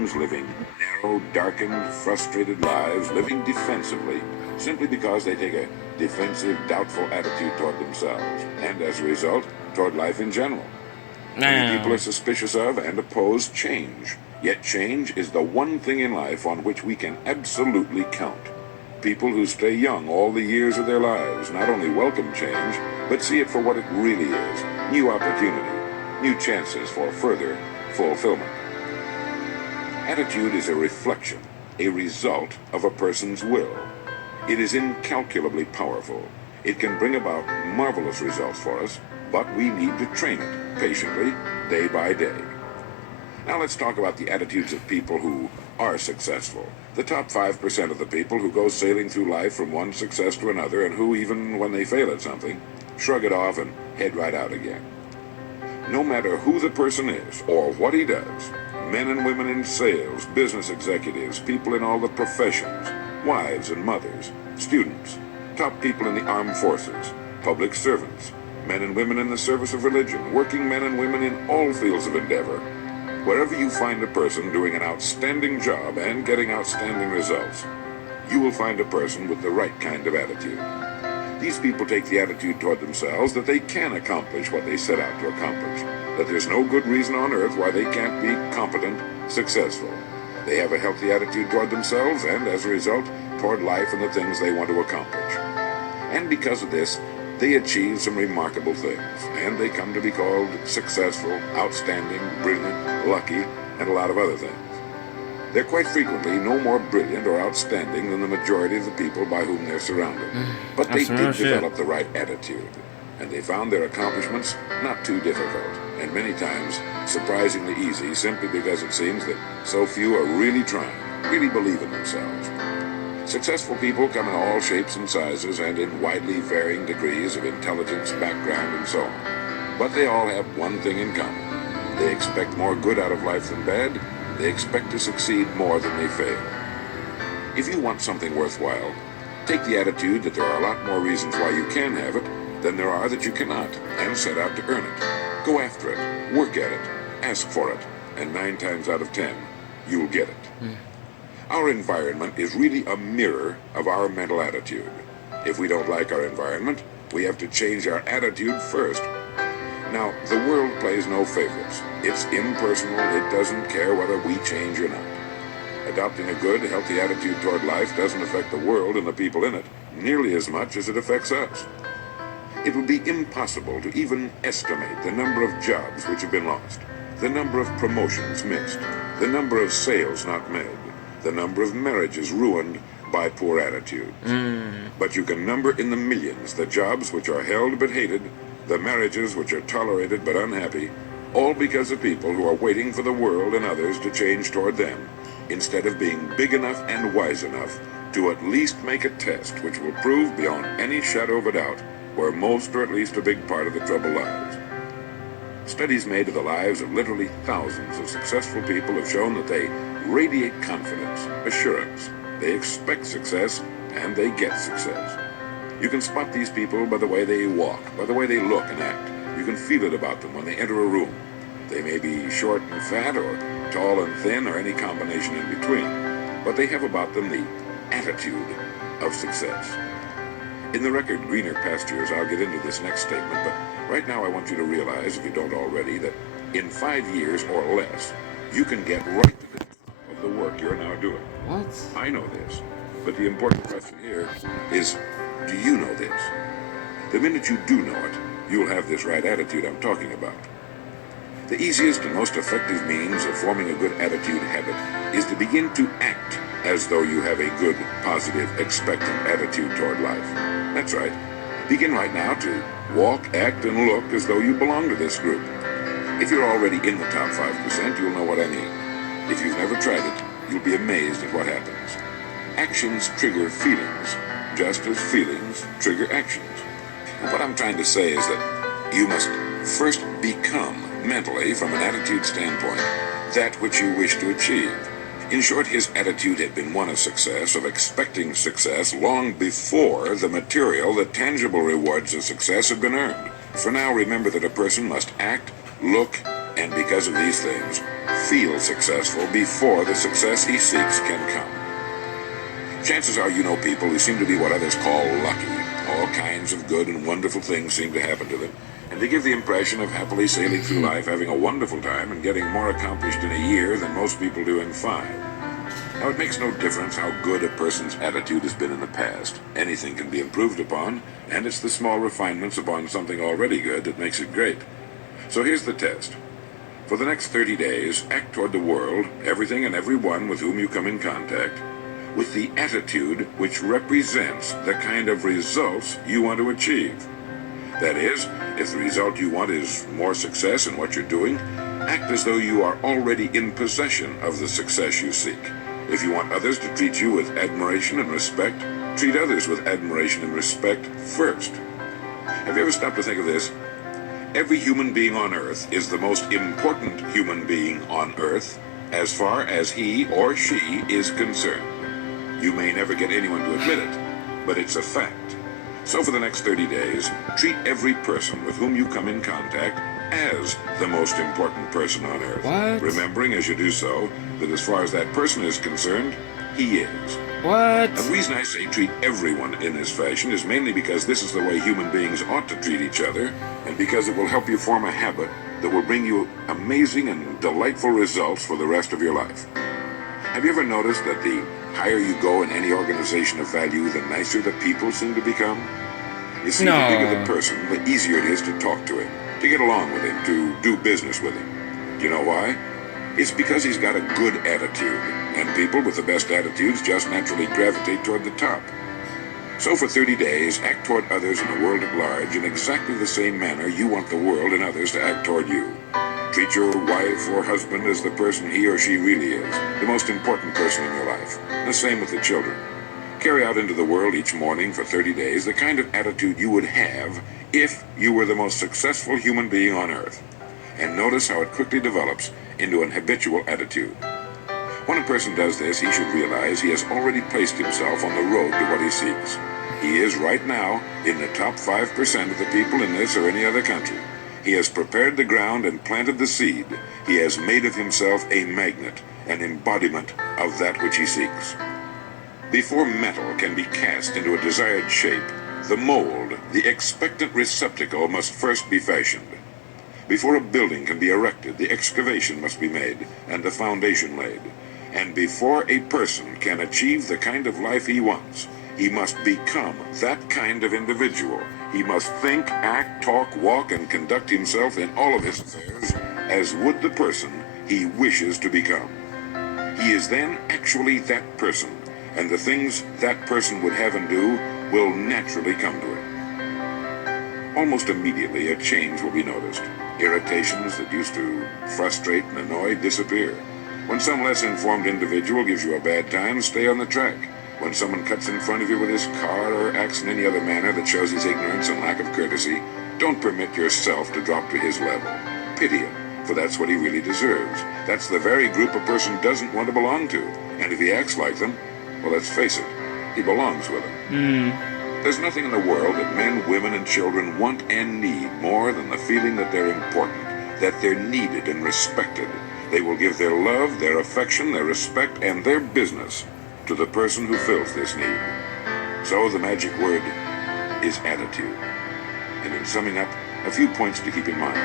situations, living narrow, darkened, frustrated lives, living defensively, simply because they take a defensive, doubtful attitude toward themselves, and as a result, toward life in general. Many people are suspicious of and oppose change. Yet change is the one thing in life on which we can absolutely count. People who stay young all the years of their lives not only welcome change, but see it for what it really is: new opportunity, new chances for further fulfillment. Attitude is a reflection, a result of a person's will. It is incalculably powerful. It can bring about marvelous results for us, but we need to train it patiently, day by day. Now let's talk about the attitudes of people who are successful. The top 5% of the people who go sailing through life from one success to another, and who, even when they fail at something, shrug it off and head right out again. No matter who the person is or what he does, men and women in sales, business executives, people in all the professions, wives and mothers, students, top people in the armed forces, public servants, men and women in the service of religion, working men and women in all fields of endeavor. Wherever you find a person doing an outstanding job and getting outstanding results, you will find a person with the right kind of attitude. These people take the attitude toward themselves that they can accomplish what they set out to accomplish, that there's no good reason on earth why they can't be competent, successful. They have a healthy attitude toward themselves and, as a result, toward life and the things they want to accomplish. And because of this, they achieve some remarkable things, and they come to be called successful, outstanding, brilliant, lucky, and a lot of other things. They're quite frequently no more brilliant or outstanding than the majority of the people by whom they're surrounded. But they did develop the right attitude, and they found their accomplishments not too difficult, and many times surprisingly easy, simply because it seems that so few are really trying, really believe in themselves. Successful people come in all shapes and sizes and in widely varying degrees of intelligence, background, and so on. But they all have one thing in common. They expect more good out of life than bad. They expect to succeed more than they fail. If you want something worthwhile, take the attitude that there are a lot more reasons why you can have it than there are that you cannot, and set out to earn it. Go after it, work at it, ask for it, and 9 times out of 10, you'll get it. Our environment is really a mirror of our mental attitude. If we don't like our environment, we have to change our attitude first. Now, the world plays no favorites. It's impersonal. It doesn't care whether we change or not. Adopting a good, healthy attitude toward life doesn't affect the world and the people in it nearly as much as it affects us. It would be impossible to even estimate the number of jobs which have been lost, the number of promotions missed, the number of sales not made, the number of marriages ruined by poor attitudes. But you can number in the millions the jobs which are held but hated, the marriages which are tolerated but unhappy, all because of people who are waiting for the world and others to change toward them, instead of being big enough and wise enough to at least make a test which will prove beyond any shadow of a doubt where most, or at least a big part of the trouble lies. Studies made of the lives of literally thousands of successful people have shown that they radiate confidence, assurance, they expect success, and they get success. You can spot these people by the way they walk, by the way they look and act. You can feel it about them when they enter a room. They may be short and fat, or tall and thin, or any combination in between, but they have about them the attitude of success. In the record Greener Pastures, I'll get into this next statement, but right now I want you to realize, if you don't already, that in 5 years or less, you can get right to the top of the work you're now doing. What? I know this, but the important question here is, do you know this? The minute you do know it, you'll have this right attitude I'm talking about. The easiest and most effective means of forming a good attitude habit is to begin to act as though you have a good, positive, expectant attitude toward life. That's right. Begin right now to walk, act, and look as though you belong to this group. If you're already in the top 5%, you'll know what I mean. If you've never tried it, you'll be amazed at what happens. Actions trigger feelings, just as feelings trigger actions. And what I'm trying to say is that you must first become, mentally, from an attitude standpoint, that which you wish to achieve. In short, his attitude had been one of success, of expecting success, long before the material, the tangible rewards of success had been earned. For now, remember that a person must act, look, and because of these things, feel successful before the success he seeks can come. Chances are you know people who seem to be what others call lucky. All kinds of good and wonderful things seem to happen to them, and they give the impression of happily sailing through life, having a wonderful time, and getting more accomplished in a year than most people do in 5. Now, it makes no difference how good a person's attitude has been in the past. Anything can be improved upon, and it's the small refinements upon something already good that makes it great. So here's the test. For the next 30 days, act toward the world, everything and everyone with whom you come in contact, with the attitude which represents the kind of results you want to achieve. That is, if the result you want is more success in what you're doing, act as though you are already in possession of the success you seek. If you want others to treat you with admiration and respect, treat others with admiration and respect first. Have you ever stopped to think of this? Every human being on Earth is the most important human being on Earth as far as he or she is concerned. You may never get anyone to admit it, but it's a fact. So for the next 30 days, treat every person with whom you come in contact as the most important person on Earth. What? Remembering as you do so that as far as that person is concerned, he is. What? And the reason I say treat everyone in this fashion is mainly because this is the way human beings ought to treat each other, and because it will help you form a habit that will bring you amazing and delightful results for the rest of your life. Have you ever noticed that the higher you go in any organization of value, the nicer the people seem to become? You see, the bigger the person, the easier it is to talk to him, to get along with him, to do business with him. Do you know why? It's because he's got a good attitude, and people with the best attitudes just naturally gravitate toward the top. So for 30 days, act toward others in the world at large in exactly the same manner you want the world and others to act toward you. Treat your wife or husband as the person he or she really is, the most important person in your life. The same with the children. Carry out into the world each morning for 30 days the kind of attitude you would have if you were the most successful human being on Earth. And notice how it quickly develops into an habitual attitude. When a person does this, he should realize he has already placed himself on the road to what he seeks. He is right now in the top 5% of the people in this or any other country. He has prepared the ground and planted the seed. He has made of himself a magnet, an embodiment of that which he seeks. Before metal can be cast into a desired shape, the mold, the expectant receptacle, must first be fashioned. Before a building can be erected, the excavation must be made and the foundation laid. And before a person can achieve the kind of life he wants, he must become that kind of individual. He must think, act, talk, walk, and conduct himself in all of his affairs as would the person he wishes to become. He is then actually that person, and the things that person would have and do will naturally come to him. Almost immediately, a change will be noticed. Irritations that used to frustrate and annoy disappear. When some less informed individual gives you a bad time, stay on the track. When someone cuts in front of you with his car or acts in any other manner that shows his ignorance and lack of courtesy, don't permit yourself to drop to his level. Pity him, for that's what he really deserves. That's the very group a person doesn't want to belong to. And if he acts like them, well, let's face it, he belongs with them. There's nothing in the world that men, women, and children want and need more than the feeling that they're important, that they're needed and respected. They will give their love, their affection, their respect, and their business to the person who fills this need. So the magic word is attitude. And in summing up, a few points to keep in mind.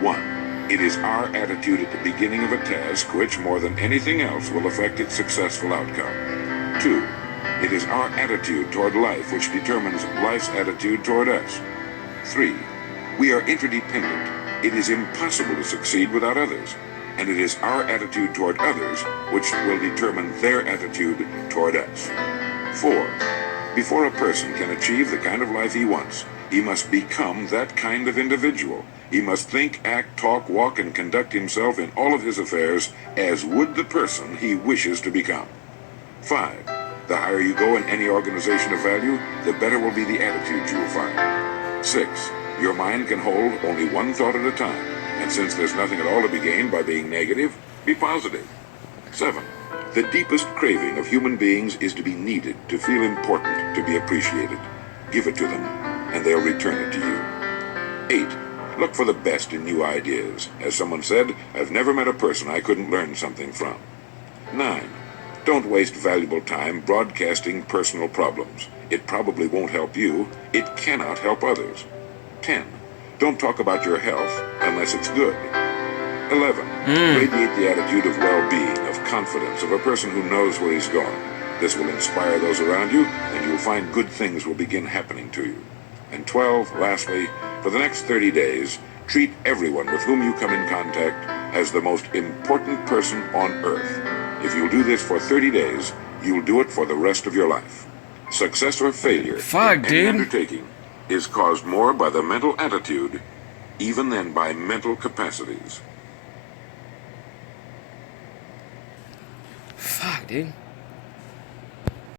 1. It is our attitude at the beginning of a task which, more than anything else, will affect its successful outcome. 2. It is our attitude toward life which determines life's attitude toward us. 3. We are interdependent. It is impossible to succeed without others. And it is our attitude toward others which will determine their attitude toward us. 4. Before a person can achieve the kind of life he wants, he must become that kind of individual. He must think, act, talk, walk, and conduct himself in all of his affairs as would the person he wishes to become. 5. The higher you go in any organization of value, the better will be the attitudes you will find. 6. Your mind can hold only one thought at a time. And since there's nothing at all to be gained by being negative, be positive. 7. The deepest craving of human beings is to be needed, to feel important, to be appreciated. Give it to them, and they'll return it to you. 8. Look for the best in new ideas. As someone said, I've never met a person I couldn't learn something from. 9. Don't waste valuable time broadcasting personal problems. It probably won't help you. It cannot help others. 10. Don't talk about your health unless it's good. 11. Radiate the attitude of well-being, of confidence, of a person who knows where he's going. This will inspire those around you, and you'll find good things will begin happening to you. And 12, lastly, for the next 30 days, treat everyone with whom you come in contact as the most important person on earth. If you'll do this for 30 days, you'll do it for the rest of your life. Success or failure in any undertaking is caused more by the mental attitude even than by mental capacities. Fuck, dude.